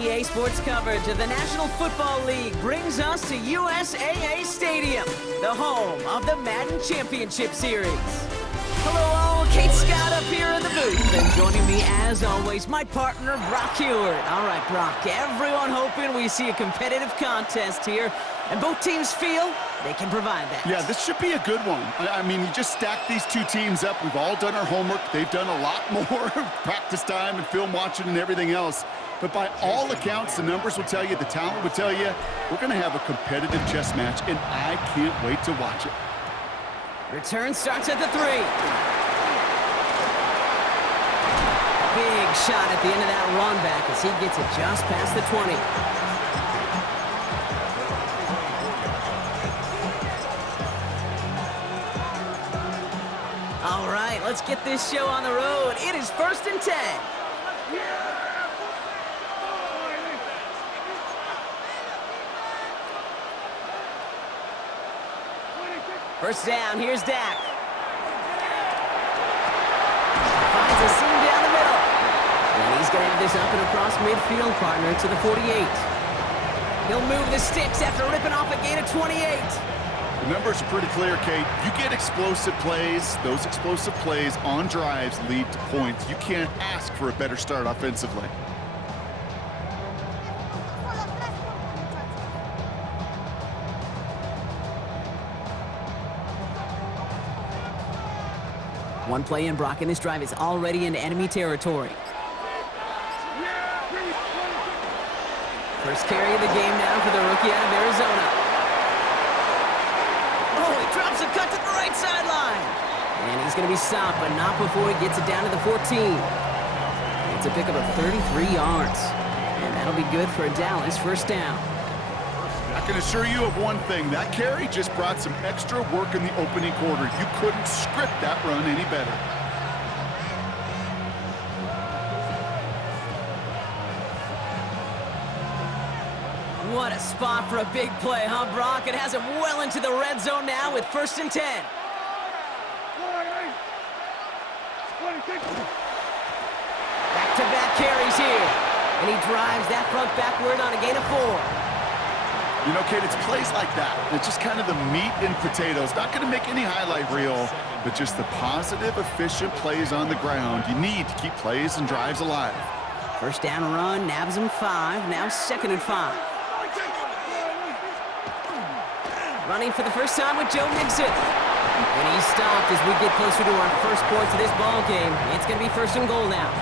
EA Sports coverage of the National Football League brings us to USAA Stadium, the home of the Madden Championship Series. Hello all, Kate Scott up here in the booth, and joining me as always, my partner Brock Heward. All right, Brock, everyone hoping we see a competitive contest here, and both teams feel they can provide that. Yeah, this should be a good one. I mean, you just stack these two teams up. We've all done our homework. They've done a lot more practice time and film watching and everything else. But by all accounts, the numbers will tell you, the talent will tell you, we're going to have a competitive chess match, and I can't wait to watch it. Return starts at the 3. Big shot at the end of that run back as he gets it just past the 20. All right, let's get this show on the road. It is 1st and 10. First down, here's Dak. Finds a seam down the middle. And he's going to have this up and across midfield, partner, to the 48. He'll move the sticks after ripping off a gain of 28. The numbers are pretty clear, Kate. You get explosive plays. Those explosive plays on drives lead to points. You can't ask for a better start offensively. One play in, Brock, and this drive is already into enemy territory. First carry of the game now for the rookie out of Arizona. Oh, he drops a cut to the right sideline. And he's going to be stopped, but not before he gets it down to the 14. It's a pickup of 33 yards. And that'll be good for a Dallas first down. I can assure you of one thing. That carry just brought some extra work in the opening quarter. You couldn't script that run any better. What a spot for a big play, huh, Brock? It has him well into the red zone now with 1st and 10. Back-to-back carries here. And he drives that front backward on a gain of 4. You know, Kate, it's plays like that. It's just kind of the meat and potatoes. Not going to make any highlight reel, but just the positive, efficient plays on the ground. You need to keep plays and drives alive. First down run, nabs him 5, now 2nd and 5. Running for the first time with Joe Mixon. And he's stopped as we get closer to our first points of this ball game. It's going to be 1st and goal now.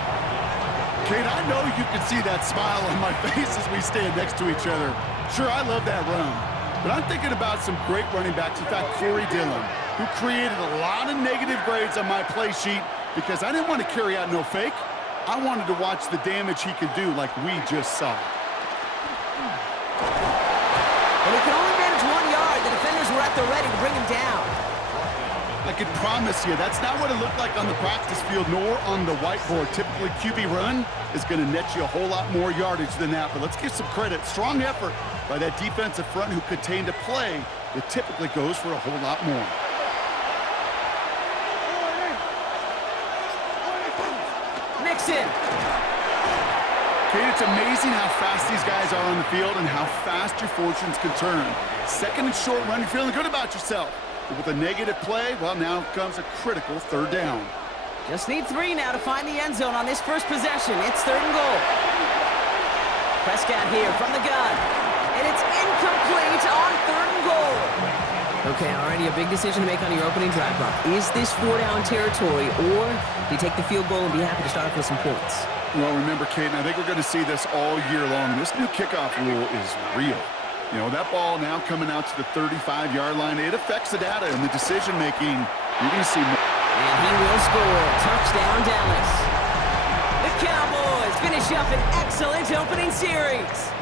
Kate, I know you can see that smile on my face as we stand next to each other. Sure, I love that run, but I'm thinking about some great running backs. In fact, Corey Dillon, who created a lot of negative grades on my play sheet because I didn't want to carry out no fake. I wanted to watch the damage he could do like we just saw. And he could only manage 1 yard. The defenders were at the ready to bring him down. I can promise you, that's not what it looked like on the practice field nor on the whiteboard. Typically, QB run is going to net you a whole lot more yardage than that. But let's give some credit. Strong effort by that defensive front who contained a play that typically goes for a whole lot more. Mixon. Kate, it's amazing how fast these guys are on the field and how fast your fortunes can turn. 2nd and short run, you're feeling good about yourself. But with a negative play, well, now comes a critical 3rd down. Just need 3 now to find the end zone on this first possession. It's 3rd and goal. Prescott here from the gun. And it's incomplete on 3rd and goal. Okay, already a big decision to make on your opening drive, Brock. Is this 4-down territory, or do you take the field goal and be happy to start with some points? Well, remember, Kate, and I think we're going to see this all year long. This new kickoff rule is real. You know, that ball now coming out to the 35-yard line, it affects the data and the decision-making. You're going to see more. And he will score. Touchdown, Dallas. The Cowboys finish up an excellent opening series.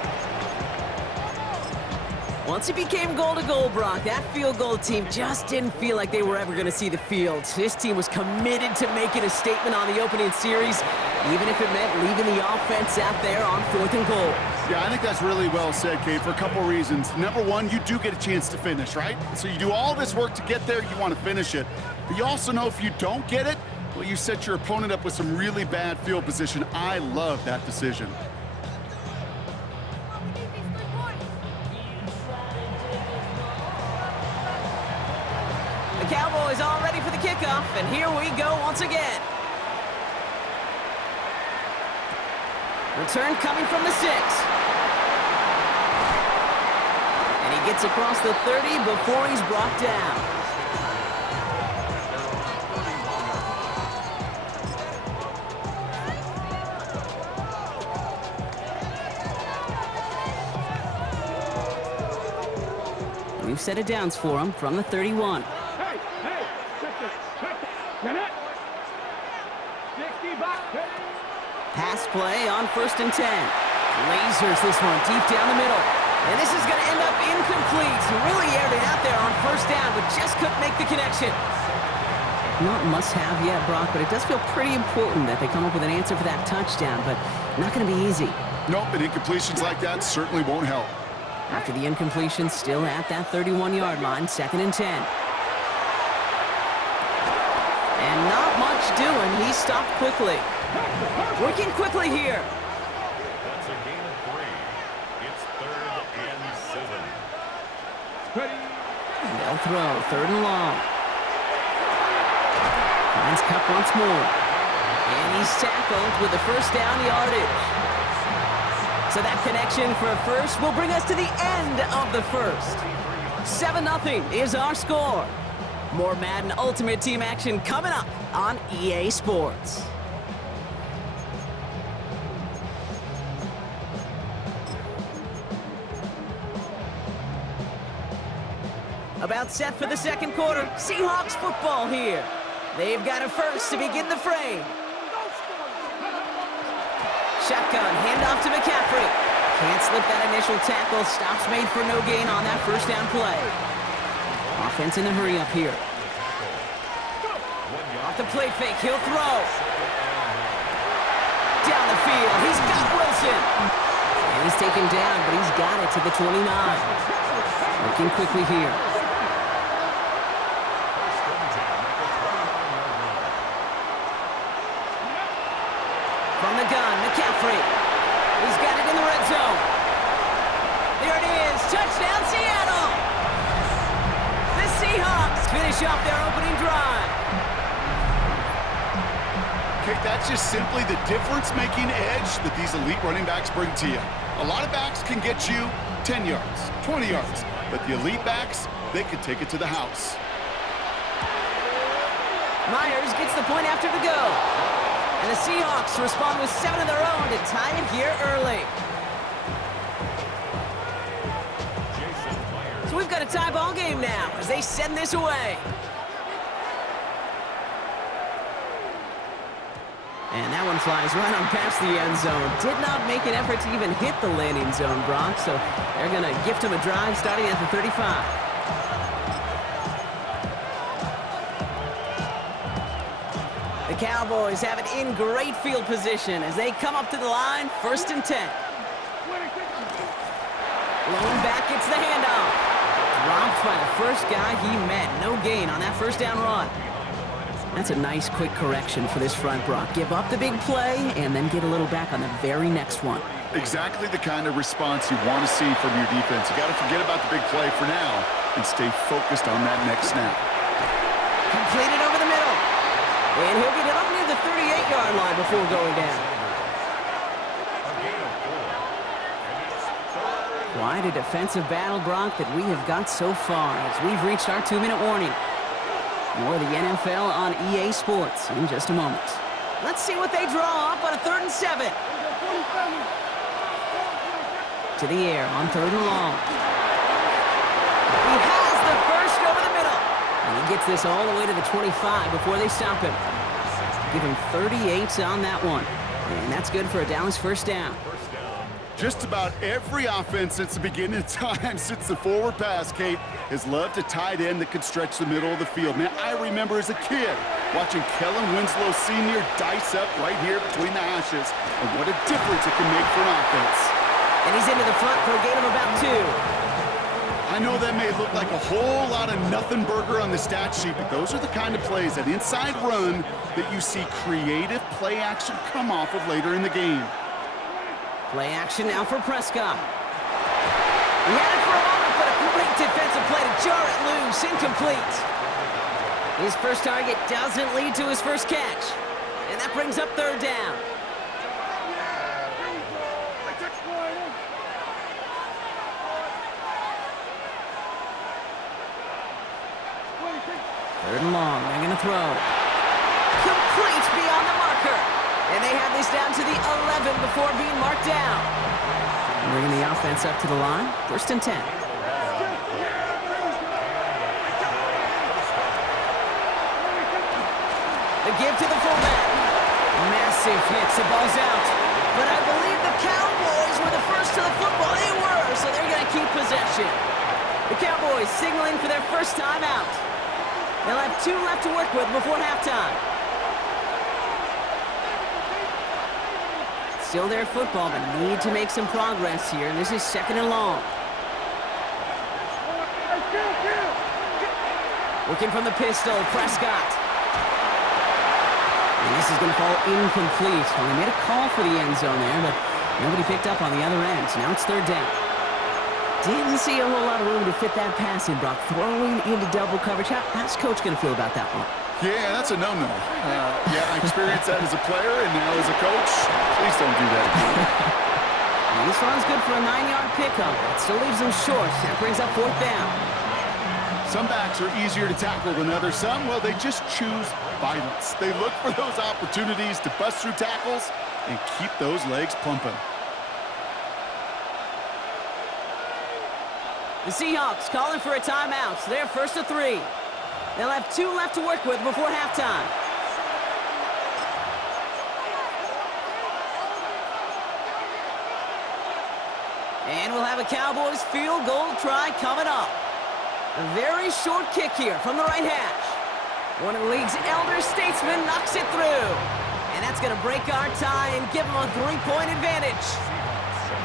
Once it became goal-to-goal, Brock, that field goal team just didn't feel like they were ever going to see the field. This team was committed to making a statement on the opening series, even if it meant leaving the offense out there on 4th and goal. Yeah, I think that's really well said, Kate, for a couple reasons. Number one, you do get a chance to finish, right? So you do all this work to get there, you want to finish it. But you also know if you don't get it, well, you set your opponent up with some really bad field position. I love that decision. The Cowboys all ready for the kickoff, and here we go once again. Return coming from the 6. And he gets across the 30 before he's brought down. We've set it downs for him from the 31. Pass play on 1st and 10. Lasers this one deep down the middle. And this is going to end up incomplete. He really aired it out there on 1st down, but just couldn't make the connection. Not must-have yet, Brock, but it does feel pretty important that they come up with an answer for that touchdown, but not going to be easy. Nope, and incompletions like that certainly won't help. After the incompletion, still at that 31-yard line, 2nd and 10. And not much doing. He stopped quickly. Working quickly here. That's a gain of 3. It's 3rd and 7. They'll throw, 3rd and long. Finds Cup once more. And he's tackled with the 1st down yardage. So that connection for a first will bring us to the end of the 1st. 7-0 is our score. More Madden Ultimate Team action coming up on EA Sports. About set for the 2nd quarter. Seahawks football here. They've got a first to begin the frame. Shotgun, handoff to McCaffrey. Can't slip that initial tackle. Stops made for no gain on that 1st down play. Offense in the hurry up here. Off the play fake, he'll throw. Down the field, he's got Wilson. And he's taken down, but he's got it to the 29. Working quickly here. From the gun, McCaffrey. He's got it in the red zone. There it is. Touchdown, Seattle. The Seahawks finish off their opening drive. Okay, that's just simply the difference-making edge that these elite running backs bring to you. A lot of backs can get you 10 yards, 20 yards, but the elite backs, they can take it to the house. Myers gets the point after to go. And the Seahawks respond with 7 of their own to tie it here early. So we've got a tie ball game now as they send this away. And that one flies right on past the end zone. Did not make an effort to even hit the landing zone, Brock, so they're going to gift him a drive starting at the 35. The Cowboys have it in great field position as they come up to the line, 1st and 10. Lone back gets the handoff. Dropped by the first guy he met. No gain on that 1st down run. That's a nice quick correction for this front, Brock. Give up the big play and then get a little back on the very next one. Exactly the kind of response you want to see from your defense. You got to forget about the big play for now and stay focused on that next snap. Completed over the middle. And he'll get it up near the 38-yard line before going down. Quite a defensive battle, Brock, that we have got so far as we've reached our 2-minute warning. More of the NFL on EA Sports in just a moment. Let's see what they draw up on a 3rd and 7. To the air on 3rd and long. He has the first over the middle. And he gets this all the way to the 25 before they stop him. Give him 38 on that one. And that's good for a Dallas 1st down. Just about every offense since the beginning of time, since the forward pass, Kate, has loved a tight end that could stretch the middle of the field. Man, I remember as a kid watching Kellen Winslow Sr. dice up right here between the hashes. And what a difference it can make for an offense. And he's into the front for a gain of about 2. I know that may look like a whole lot of nothing burger on the stat sheet, but those are the kind of plays, that inside run, that you see creative play action come off of later in the game. Play action now for Prescott. He had it for a moment, but a great defensive play to jar it loose. Incomplete. His first target doesn't lead to his first catch. And that brings up third down. Third and long, they're going to throw. Complete beyond the marker. And they have this down to the 11 before being marked down. Bringing the offense up to the line, 1st and 10. The give to the fullback. Massive hits, the ball's out. But I believe the Cowboys were the first to the football. They were, so they're going to keep possession. The Cowboys signaling for their first time out. They'll have 2 left to work with before halftime. Still their football, but need to make some progress here. And this is 2nd and long. Working from the pistol, Prescott. And this is going to fall incomplete. Well, they made a call for the end zone there, but nobody picked up on the other end. So now it's 3rd down. Didn't see a whole lot of room to fit that pass in, Brock. Throwing into double coverage. How's Coach going to feel about that one? Yeah, that's a no-no. Yeah, I experienced that as a player, and now as a coach, please don't do that again. Well, this one's good for a 9-yard pickup. It still leaves them short. That brings up 4th down. Some backs are easier to tackle than others. Some, well, they just choose violence. They look for those opportunities to bust through tackles and keep those legs pumping. The Seahawks calling for a timeout. So they're 1st and 3. They'll have 2 left to work with before halftime. And we'll have a Cowboys field goal try coming up. A very short kick here from the right hash. One of the league's elder statesmen knocks it through. And that's going to break our tie and give them a 3-point advantage.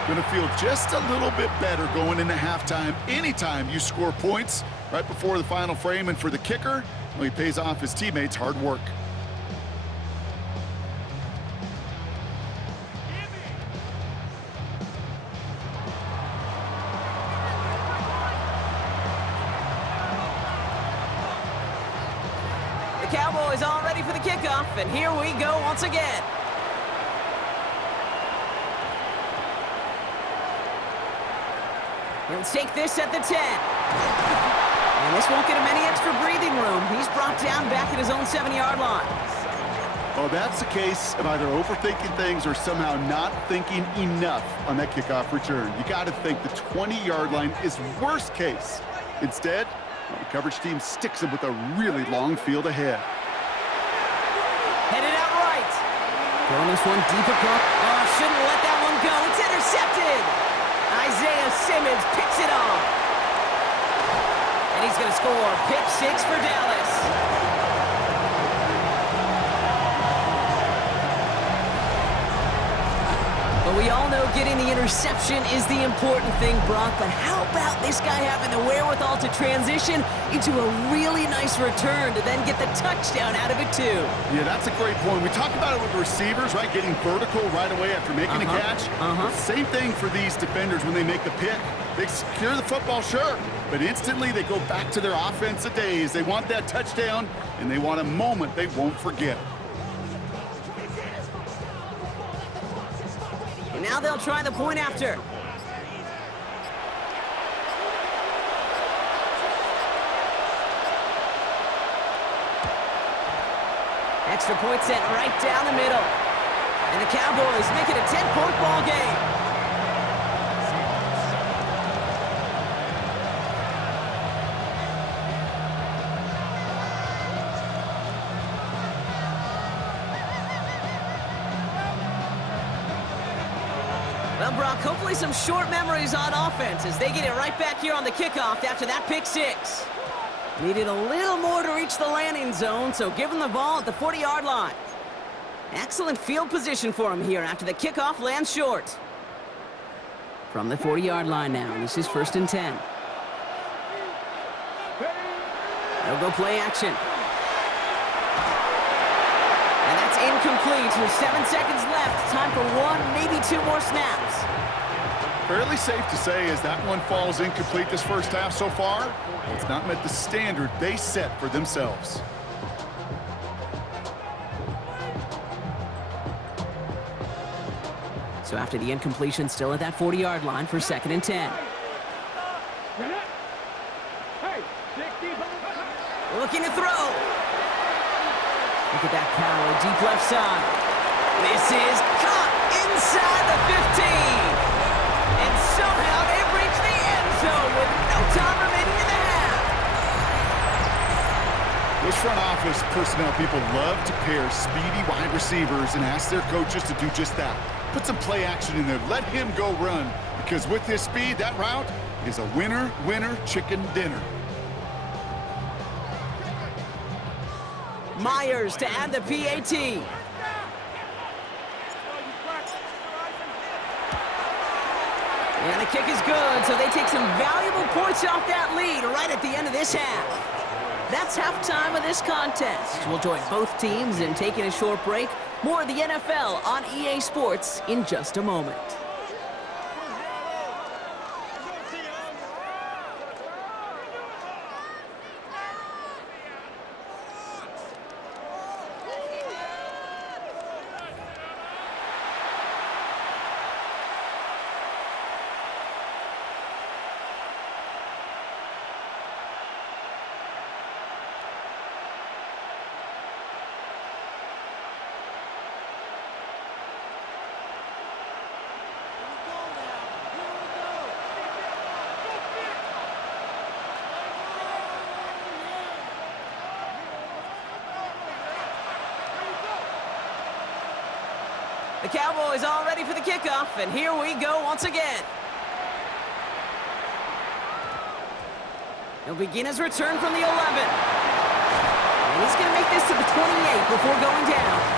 Going to feel just a little bit better going into halftime. Anytime you score points right before the final frame, and for the kicker, well, he pays off his teammates' hard work. The Cowboys all ready for the kickoff, and here we go once again. He'll take this at the 10. And this won't get him any extra breathing room. He's brought down back at his own 7-yard line. Well, that's the case of either overthinking things or somehow not thinking enough on that kickoff return. You got to think the 20-yard line is worst case. Instead, the coverage team sticks him with a really long field ahead. Headed out right. Throwing this one deep across. Oh, shouldn't let that one go. It's intercepted. Isaiah Simmons picks it off. And he's going to score. Pick 6 for Dallas. But we all know getting the interception is the important thing, Brock. But how about this guy having the wherewithal to transition into a really nice return to then get the touchdown out of it, too? Yeah, that's a great point. We talk about it with receivers, right? Getting vertical right away after making a catch. Same thing for these defenders when they make a pick. They secure the football, sure, but instantly they go back to their offensive days. They want that touchdown, and they want a moment they won't forget. Now they'll try the point after. Extra point set right down the middle. And the Cowboys make it a 10-point ball game. Well, Brock, hopefully some short memories on offense as they get it right back here on the kickoff after that pick 6. Needed a little more to reach the landing zone, so give them the ball at the 40-yard line. Excellent field position for him here after the kickoff lands short. From the 40-yard line now, this is 1st and 10. They'll go play action. And that's incomplete with 7 seconds left. Time for 1, maybe 2 more snaps. Fairly safe to say as that one falls incomplete this first half so far, it's not met the standard they set for themselves. So after the incompletion, still at that 40-yard line for 2nd and 10. Looking to throw. Look at that power, deep left side. This is caught inside the 15. And somehow they've reached the end zone with no time remaining in the half. Those front office personnel people love to pair speedy wide receivers and ask their coaches to do just that. Put some play action in there. Let him go run. Because with his speed, that route is a winner, winner, chicken dinner. Myers to add the PAT. And the kick is good, so they take some valuable points off that lead right at the end of this half. That's halftime of this contest. We'll join both teams in taking a short break. More of the NFL on EA Sports in just a moment. The Cowboys all ready for the kickoff, and here we go once again. He'll begin his return from the 11. And he's going to make this to the 28 before going down.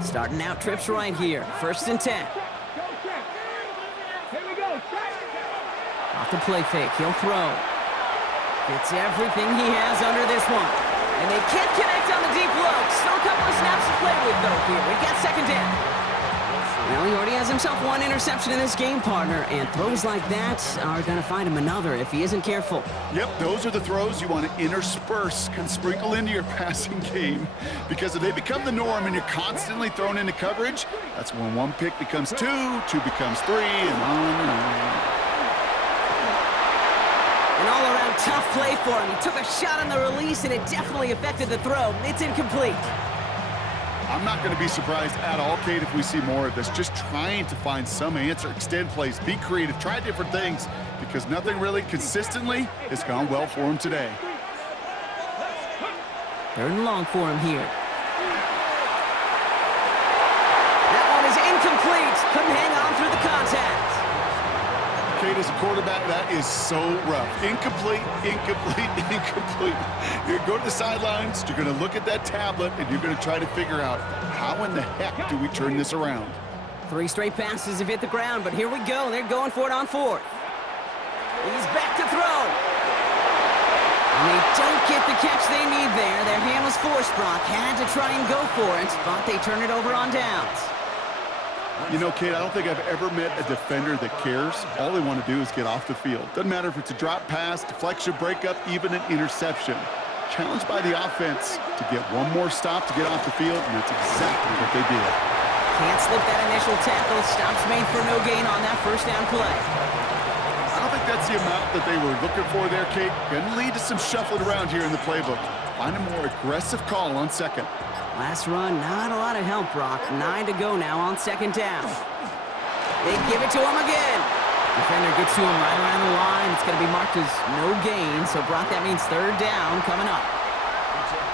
Starting out trips right here. 1st and 10. Off the play fake. He'll throw. Gets everything he has under this one. And they can't connect on the deep low. Still a couple of snaps to play with, though, here. We've got 2nd down. Well, he already has himself one interception in this game, partner. And throws like that are going to find him another if he isn't careful. Yep, those are the throws you want to intersperse and sprinkle into your passing game. Because if they become the norm and you're constantly thrown into coverage, that's when one pick becomes two, two becomes three, and on and on. An all-around tough play for him. He took a shot on the release, and it definitely affected the throw. It's incomplete. I'm not going to be surprised at all, Kate, if we see more of this. Just trying to find some answer, extend plays, be creative, try different things, because nothing really consistently has gone well for him today. 3rd and long for him here. That one is incomplete. Couldn't hang on through the contact. Kate, as a quarterback, that is so rough. Incomplete, incomplete, incomplete. You're going to go to the sidelines, you're going to look at that tablet, and you're going to try to figure out how in the heck do we turn this around. 3 straight passes have hit the ground, but here we go. They're going for it on 4th. He's back to throw. And they don't get the catch they need there. Their hand was forced, Brock. Had to try and go for it, but they turn it over on downs. You know, Kate, I don't think I've ever met a defender that cares. All they want to do is get off the field. Doesn't matter if it's a drop pass, deflection, breakup, even an interception. Challenged by the offense to get one more stop to get off the field, and that's exactly what they did. Can't slip that initial tackle. Stops made for no gain on that 1st down play. I don't think that's the amount that they were looking for there, Kate. Going to lead to some shuffling around here in the playbook. Find a more aggressive call on 2nd. Last run, not a lot of help, Brock. 9 to go now on 2nd down. They give it to him again. Defender gets to him right around the line. It's going to be marked as no gain, so Brock, that means 3rd down coming up.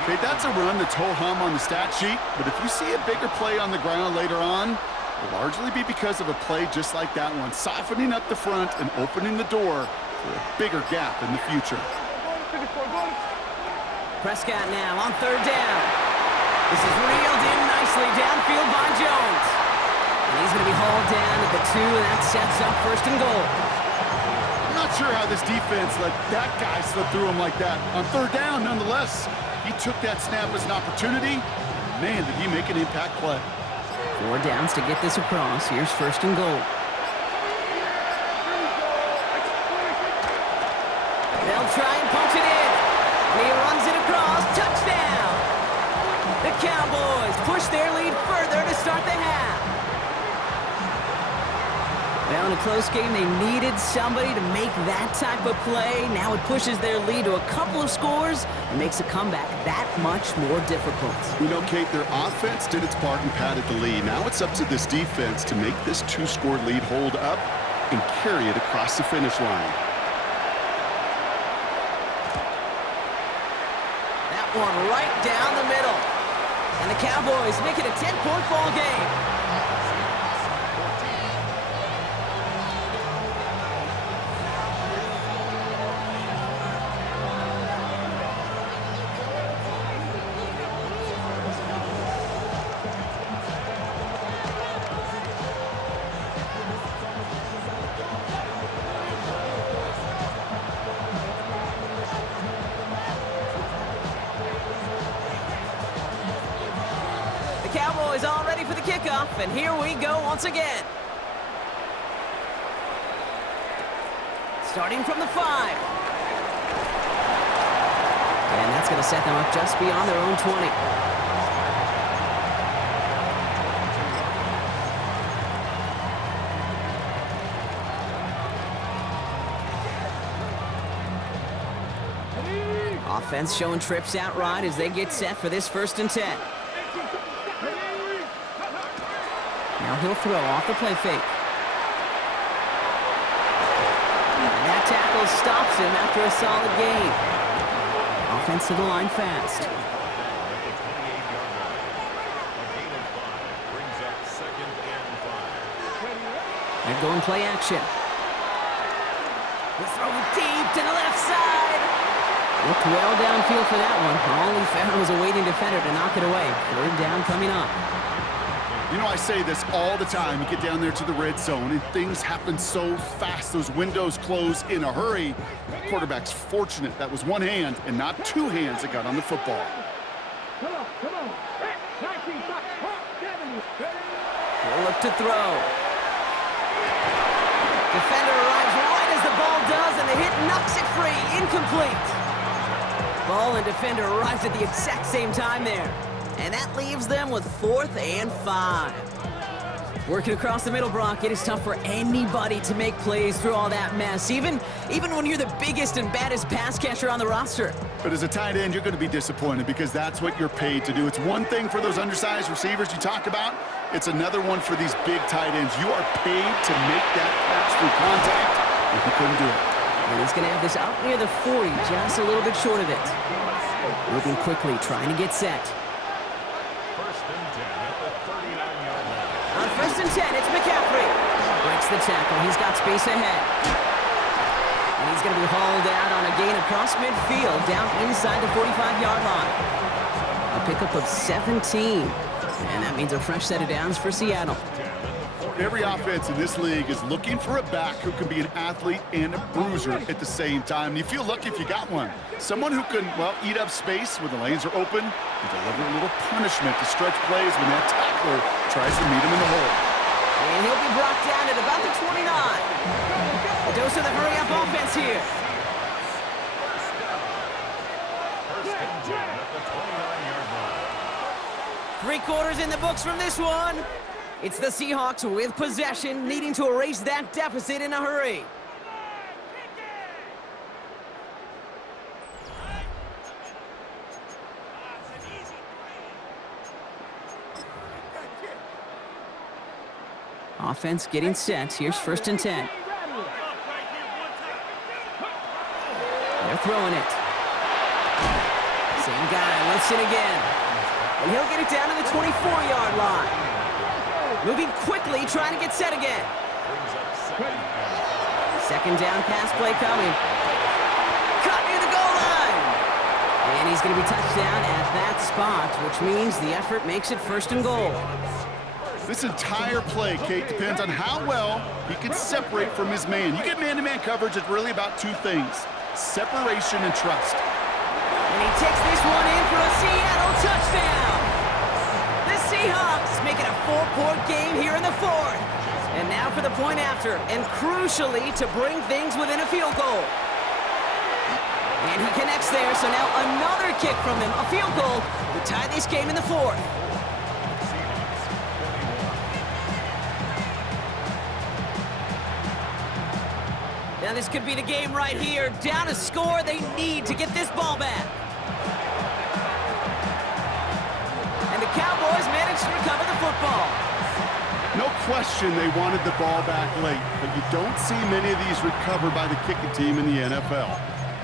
Okay, that's a run that's ho-hum on the stat sheet, but if you see a bigger play on the ground later on, it'll largely be because of a play just like that one, softening up the front and opening the door for a bigger gap in the future. Prescott now on 3rd down. This is reeled in nicely downfield by Jones. And he's going to be hauled down at the 2, and that sets up 1st and goal. I'm not sure how this defense let that guy slip through him like that. On 3rd down, nonetheless, He took that snap as an opportunity. Man, did he make an impact play. 4 downs to get this across. Here's first and goal. They'll try and punch it in. He runs it across. Touchdown! The Cowboys push their lead further to start the half. Well, in a close game, they needed somebody to make that type of play. Now it pushes their lead to a couple of scores and makes a comeback that much more difficult. You know, Kate, their offense did its part and padded the lead. Now it's up to this defense to make this 2-score lead hold up and carry it across the finish line. That one right down the middle. And the Cowboys make it a 10-point ball game. Cowboys all ready for the kickoff, and here we go once again. Starting from the 5. And that's going to set them up just beyond their own 20. Offense showing trips out right as they get set for this 1st and 10. Now he'll throw off the play fake. And that tackle stops him after a solid gain. Offense to the line fast. They're going play action. We'll throw it deep to the left side. Looked well downfield for that one. All he found was a waiting defender to knock it away. 3rd down coming up. You know, I say this all the time. You get down there to the red zone, and things happen so fast. Those windows close in a hurry. The quarterback's fortunate that was one hand and not 2 hands that got on the football. He'll look to throw. Defender arrives right as the ball does, and the hit knocks it free. Incomplete. Ball and defender arrives at the exact same time there. And that leaves them with 4th and 5. Working across the middle, Brock, it is tough for anybody to make plays through all that mess, even when you're the biggest and baddest pass catcher on the roster. But as a tight end, you're going to be disappointed because that's what you're paid to do. It's one thing for those undersized receivers you talk about. It's another one for these big tight ends. You are paid to make that catch through contact, and he couldn't do it. And he's going to have this out near the 40, just a little bit short of it. Moving quickly, trying to get set. On 1st and 10, it's McCaffrey. Breaks the tackle. He's got space ahead. And he's going to be hauled out on a gain across midfield, down inside the 45-yard line. A pickup of 17. And that means a fresh set of downs for Seattle. Every offense in this league is looking for a back who can be an athlete and a bruiser at the same time. And you feel lucky if you got one. Someone who can, well, eat up space when the lanes are open and deliver a little punishment to stretch plays when that tackler tries to meet him in the hole. And he'll be brought down at about the 29. A dose of the hurry-up offense here. First and 10 at the 29-yard line. 3 quarters in the books from this one. It's the Seahawks with possession, needing to erase that deficit in a hurry. Offense getting set. Here's 1st and 10. They're throwing it. Same guy, Wilson again. And he'll get it down to the 24-yard line. Moving quickly, trying to get set again. 2nd down pass play coming. Caught near the goal line. And he's going to be touched down at that spot, which means the effort makes it 1st and goal. This entire play, Kate, depends on how well he can separate from his man. You get man-to-man coverage, it's really about 2 things: separation and trust. And he takes this one in for a Seattle touchdown. The Seahawks make it a 4-point game here in the fourth. And now for the point after, and crucially to bring things within a field goal. And he connects there, so now another kick from him, a field goal to tie this game in the fourth. Now this could be the game right here. Down a score, they need to get this ball back. And the Cowboys managed to recover the football. No question they wanted the ball back late, but you don't see many of these recovered by the kicking team in the NFL.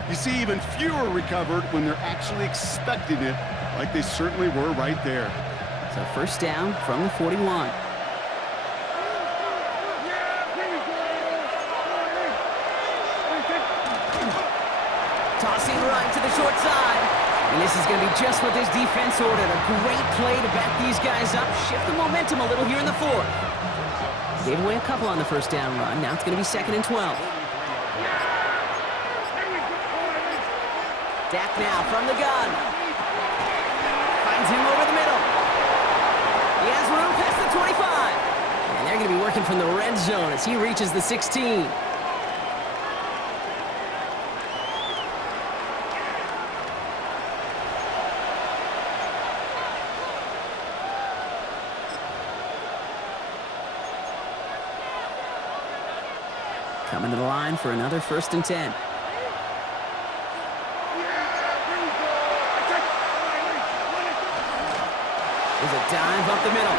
You see even fewer recovered when they're actually expecting it, like they certainly were right there. So first down from the 41. Tossing right to the short side. And this is going to be just what this defense ordered. A great play to back these guys up, shift the momentum a little here in the fourth. Gave away a couple on the first down run. Now it's going to be 2nd and 12. Dak now from the gun. Finds him over the middle. He has room past the 25. And they're going to be working from the red zone as he reaches the 16. Coming to the line for another 1st and 10. There's a dive up the middle.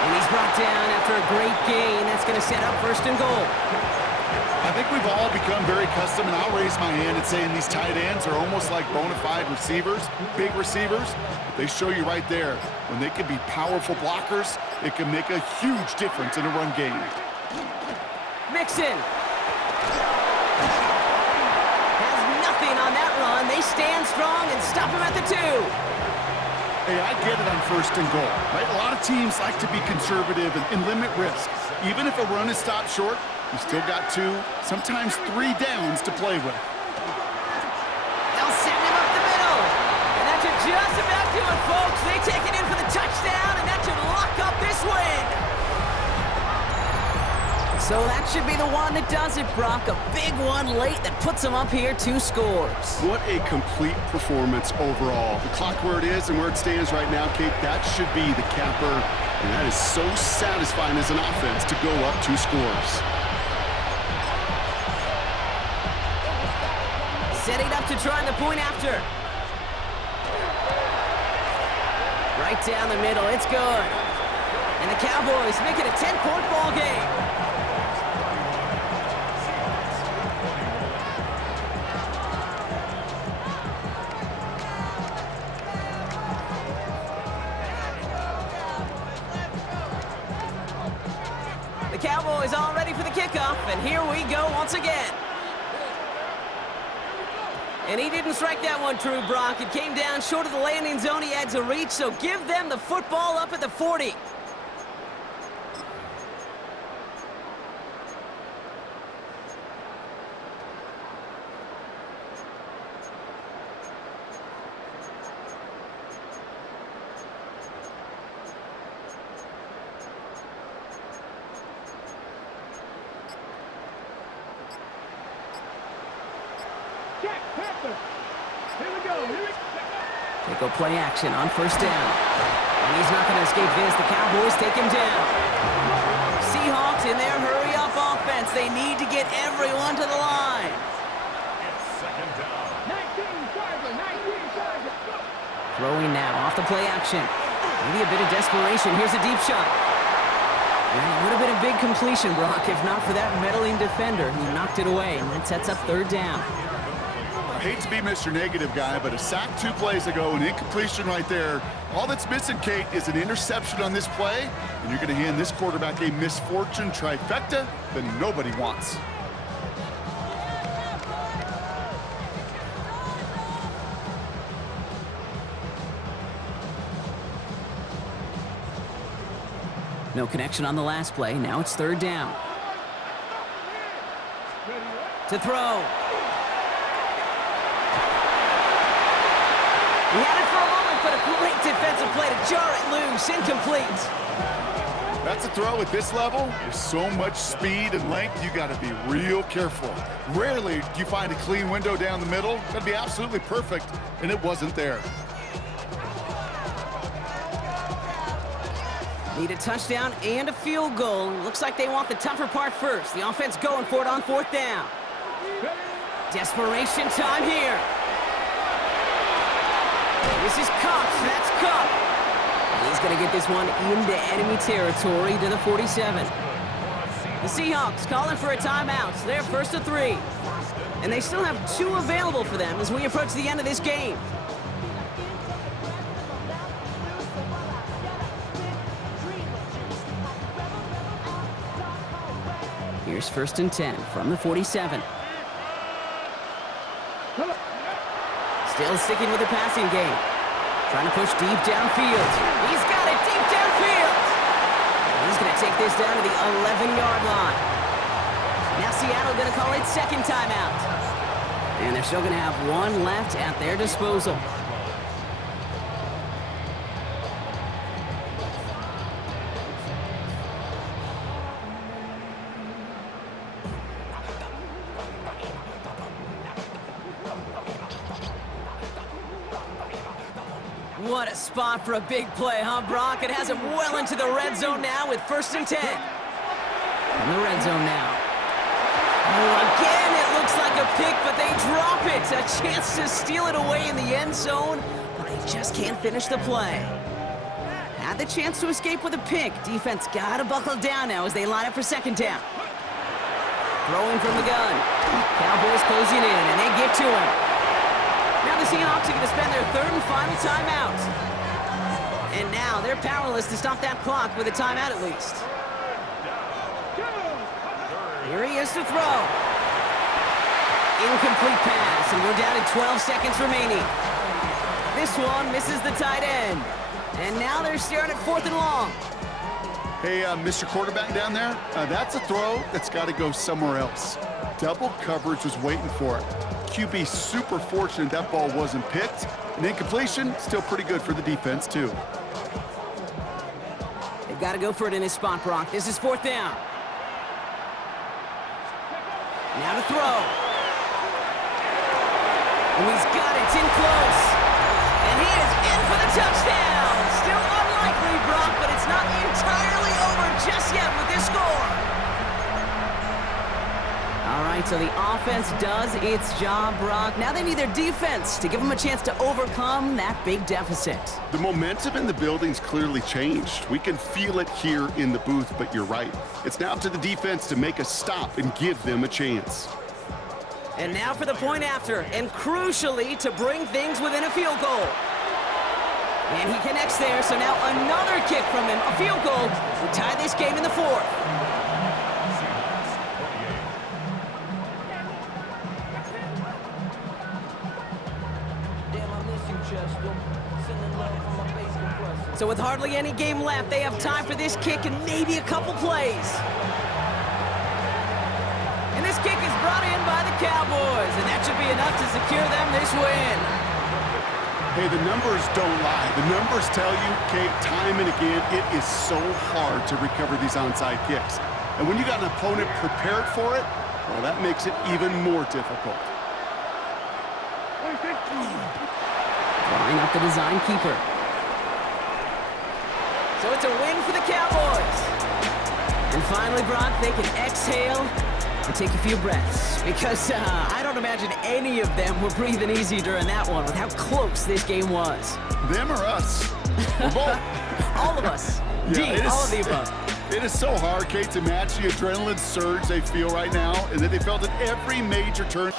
And he's brought down after a great gain. That's going to set up 1st and goal. I think we've all become very accustomed, and I'll raise my hand and saying these tight ends are almost like bona fide receivers, big receivers. They show you right there, when they can be powerful blockers, it can make a huge difference in a run game. Mixon has nothing on that run. They stand strong and stop him at the 2. Hey, I get it on 1st and goal, right? A lot of teams like to be conservative and limit risk. Even if a run is stopped short, you still got 2, sometimes 3 downs to play with. They'll send him up the middle. And that should just about do it, folks. They take it in for the touchdown, and that should lock up this win. So that should be the one that does it, Brock. A big one late that puts them up here 2 scores. What a complete performance overall. The clock where it is and where it stands right now, Kate, that should be the capper. And that is so satisfying as an offense to go up 2 scores. Setting up to try the point after. Right down the middle, it's good. And the Cowboys make it a 10-point ball game. Cowboys all ready for the kickoff, and here we go once again. And he didn't strike that one true, Brock. It came down short of the landing zone he had to reach, so give them the football up at the 40. They go play action on 1st down. And he's not going to escape this. The Cowboys take him down. Seahawks in their hurry-up offense. They need to get everyone to the line. It's 2nd down. 19 Charger, 19 Charger. Throwing now off the play action. Maybe a bit of desperation. Here's a deep shot. Yeah, it would have been a big completion, Brock, if not for that meddling defender. He knocked it away, and that sets up 3rd down. I hate to be Mr. Negative guy, but a sack 2 plays ago, an incompletion right there. All that's missing, Kate, is an interception on this play, and you're going to hand this quarterback a misfortune trifecta that nobody wants. No connection on the last play. Now it's 3rd down. To throw. He had it for a moment, but a great defensive play to jar it loose. Incomplete. That's a throw at this level. There's so much speed and length, you got to be real careful. Rarely do you find a clean window down the middle. That'd be absolutely perfect, and it wasn't there. Need a touchdown and a field goal. Looks like they want the tougher part first. The offense going for it on 4th down. Desperation time here. This is Cup. That's Cup. He's going to get this one into enemy territory to the 47. The Seahawks calling for a timeout. So they're 1st and 3. And they still have 2 available for them as we approach the end of this game. Here's 1st and 10 from the 47. Still sticking with the passing game. Trying to push deep downfield. He's got it deep downfield. And he's going to take this down to the 11-yard line. Now Seattle going to call it 2nd timeout. And they're still going to have 1 left at their disposal. What a spot for a big play, huh, Brock? It has him well into the red zone now with 1st and 10. In the red zone now. Oh, again, it looks like a pick, but they drop it. A chance to steal it away in the end zone, but they just can't finish the play. Had the chance to escape with a pick. Defense got to buckle down now as they line up for 2nd down. Throwing from the gun. Cowboys closing in, and they get to him. Now the Seahawks are going to spend their 3rd and final timeout. And now they're powerless to stop that clock with a timeout at least. Here he is to throw. Incomplete pass, and we're down to 12 seconds remaining. This one misses the tight end. And now they're staring at 4th and long. Hey, Mr. Quarterback down there, that's a throw that's got to go somewhere else. Double coverage was waiting for it. QB super fortunate that ball wasn't picked. An incompletion, still pretty good for the defense, too. They've got to go for it in his spot, Brock. This is 4th down. Now to throw. And he's got it. It's in close. And he is in for the touchdown. Still unlikely, Brock, but it's not entirely over just yet with this score. All right, so the offense does its job, Brock. Now they need their defense to give them a chance to overcome that big deficit. The momentum in the building's clearly changed. We can feel it here in the booth, but you're right. It's now up to the defense to make a stop and give them a chance. And now for the point after, and crucially to bring things within a field goal. And he connects there, so now another kick from him, a field goal, to tie this game in the 4th. So with hardly any game left, they have time for this kick and maybe a couple plays. And this kick is brought in by the Cowboys, and that should be enough to secure them this win. Hey, the numbers don't lie. The numbers tell you, Kate, time and again, it is so hard to recover these onside kicks. And when you got an opponent prepared for it, well, that makes it even more difficult. Drawing up the design keeper. So it's a win for the Cowboys. And finally, Brock, they can exhale and take a few breaths. Because I don't imagine any of them were breathing easy during that one with how close this game was. Them or us? We're both. All of us. Yeah, all of the above. It is so hard, Kate, to match the adrenaline surge they feel right now, and that they felt at every major turn.